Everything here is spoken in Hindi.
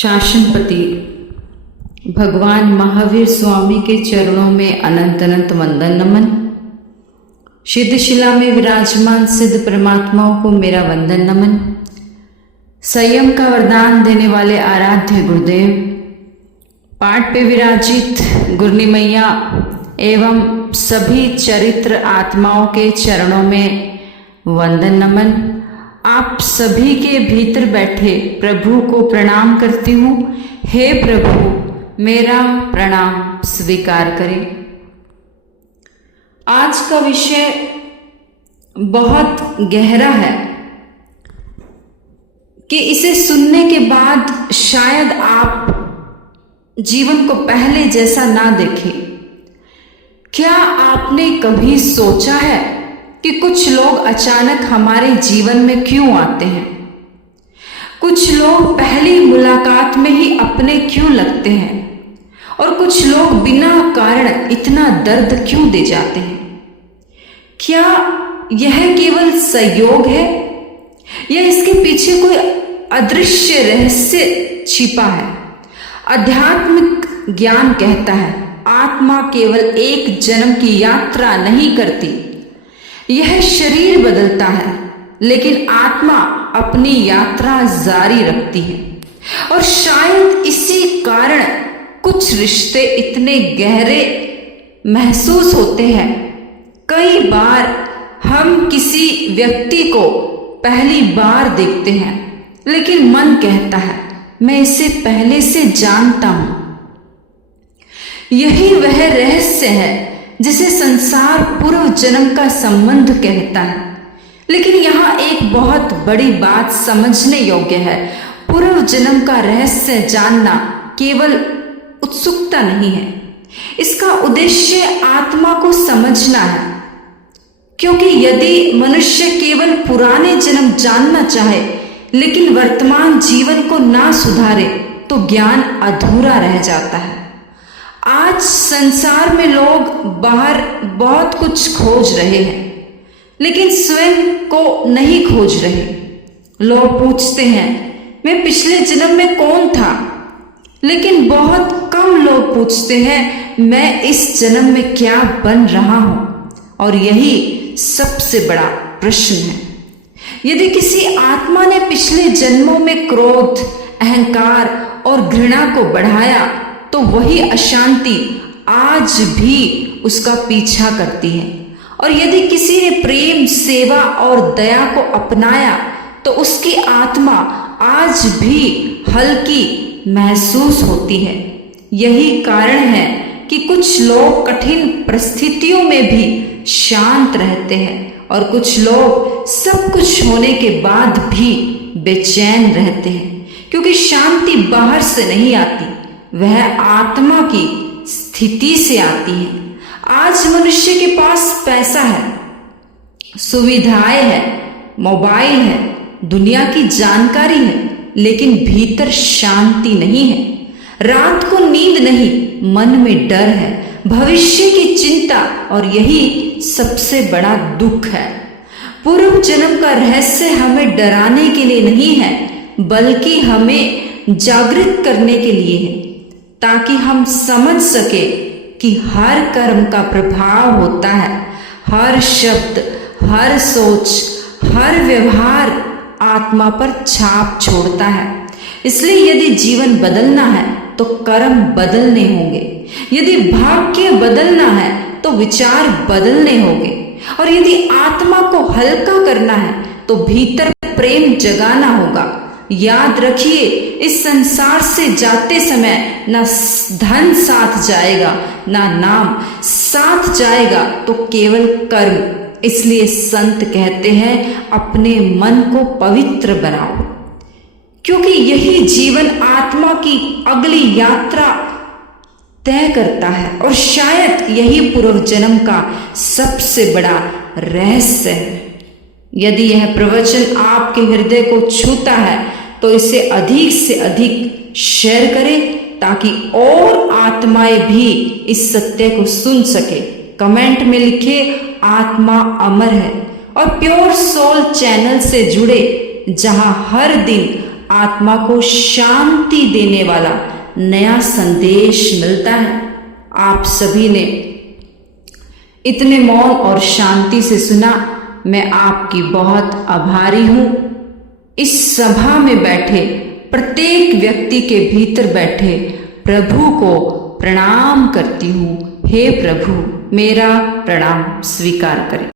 शासनपति भगवान महावीर स्वामी के चरणों में अनंत अनंत वंदन नमन। सिद्धशिला में विराजमान सिद्ध परमात्माओं को मेरा वंदन नमन। संयम का वरदान देने वाले आराध्य गुरुदेव, पाठ पे विराजित गुरनी मैया एवं सभी चरित्र आत्माओं के चरणों में वंदन नमन। आप सभी के भीतर बैठे प्रभु को प्रणाम करती हूँ। हे प्रभु, मेरा प्रणाम स्वीकार करें। आज का विषय बहुत गहरा है कि इसे सुनने के बाद शायद आप जीवन को पहले जैसा ना देखें। क्या आपने कभी सोचा है कि कुछ लोग अचानक हमारे जीवन में क्यों आते हैं? कुछ लोग पहली मुलाकात में ही अपने क्यों लगते हैं और कुछ लोग बिना कारण इतना दर्द क्यों दे जाते हैं? क्या यह केवल संयोग है या इसके पीछे कोई अदृश्य रहस्य छिपा है? आध्यात्मिक ज्ञान कहता है आत्मा केवल एक जन्म की यात्रा नहीं करती। यह शरीर बदलता है लेकिन आत्मा अपनी यात्रा जारी रखती है। और शायद इसी कारण कुछ रिश्ते इतने गहरे महसूस होते हैं। कई बार हम किसी व्यक्ति को पहली बार देखते हैं लेकिन मन कहता है मैं इसे पहले से जानता हूं। यही वह रहस्य है जिसे संसार पूर्व जन्म का संबंध कहता है। लेकिन यहाँ एक बहुत बड़ी बात समझने योग्य है। पूर्व जन्म का रहस्य जानना केवल उत्सुकता नहीं है, इसका उद्देश्य आत्मा को समझना है। क्योंकि यदि मनुष्य केवल पुराने जन्म जानना चाहे लेकिन वर्तमान जीवन को ना सुधारे तो ज्ञान अधूरा रह जाता है। आज संसार में लोग बाहर बहुत कुछ खोज रहे हैं लेकिन स्वयं को नहीं खोज रहे। लोग पूछते हैं मैं पिछले जन्म में कौन था, लेकिन बहुत कम लोग पूछते हैं मैं इस जन्म में क्या बन रहा हूं। और यही सबसे बड़ा प्रश्न है। यदि किसी आत्मा ने पिछले जन्मों में क्रोध, अहंकार और घृणा को बढ़ाया तो वही अशांति आज भी उसका पीछा करती है। और यदि किसी ने प्रेम, सेवा और दया को अपनाया तो उसकी आत्मा आज भी हल्की महसूस होती है। यही कारण है कि कुछ लोग कठिन परिस्थितियों में भी शांत रहते हैं और कुछ लोग सब कुछ होने के बाद भी बेचैन रहते हैं। क्योंकि शांति बाहर से नहीं आती, वह आत्मा की स्थिति से आती है। आज मनुष्य के पास पैसा है, सुविधाएं है, मोबाइल है, दुनिया की जानकारी है, लेकिन भीतर शांति नहीं है। रात को नींद नहीं, मन में डर है, भविष्य की चिंता, और यही सबसे बड़ा दुख है। पूर्व जन्म का रहस्य हमें डराने के लिए नहीं है बल्कि हमें जागृत करने के लिए है, ताकि हम समझ सके कि हर कर्म का प्रभाव होता है। हर शब्द, हर सोच, हर व्यवहार आत्मा पर छाप छोड़ता है। इसलिए यदि जीवन बदलना है तो कर्म बदलने होंगे, यदि भाग्य बदलना है तो विचार बदलने होंगे, और यदि आत्मा को हल्का करना है तो भीतर प्रेम जगाना होगा। याद रखिए, इस संसार से जाते समय ना धन साथ जाएगा, ना नाम साथ जाएगा, तो केवल कर्म। इसलिए संत कहते हैं अपने मन को पवित्र बनाओ, क्योंकि यही जीवन आत्मा की अगली यात्रा तय करता है। और शायद यही पूर्व जन्म का सबसे बड़ा रहस्य है। यदि यह प्रवचन आपके हृदय को छूता है तो इसे अधिक से अधिक शेयर करें ताकि और आत्माएं भी इस सत्य को सुन सके। कमेंट में लिखे आत्मा अमर है, और प्योर सोल चैनल से जुड़े जहां हर दिन आत्मा को शांति देने वाला नया संदेश मिलता है। आप सभी ने इतने मौन और शांति से सुना, मैं आपकी बहुत आभारी हूं। इस सभा में बैठे प्रत्येक व्यक्ति के भीतर बैठे प्रभु को प्रणाम करती हूँ। हे प्रभु, मेरा प्रणाम स्वीकार करें।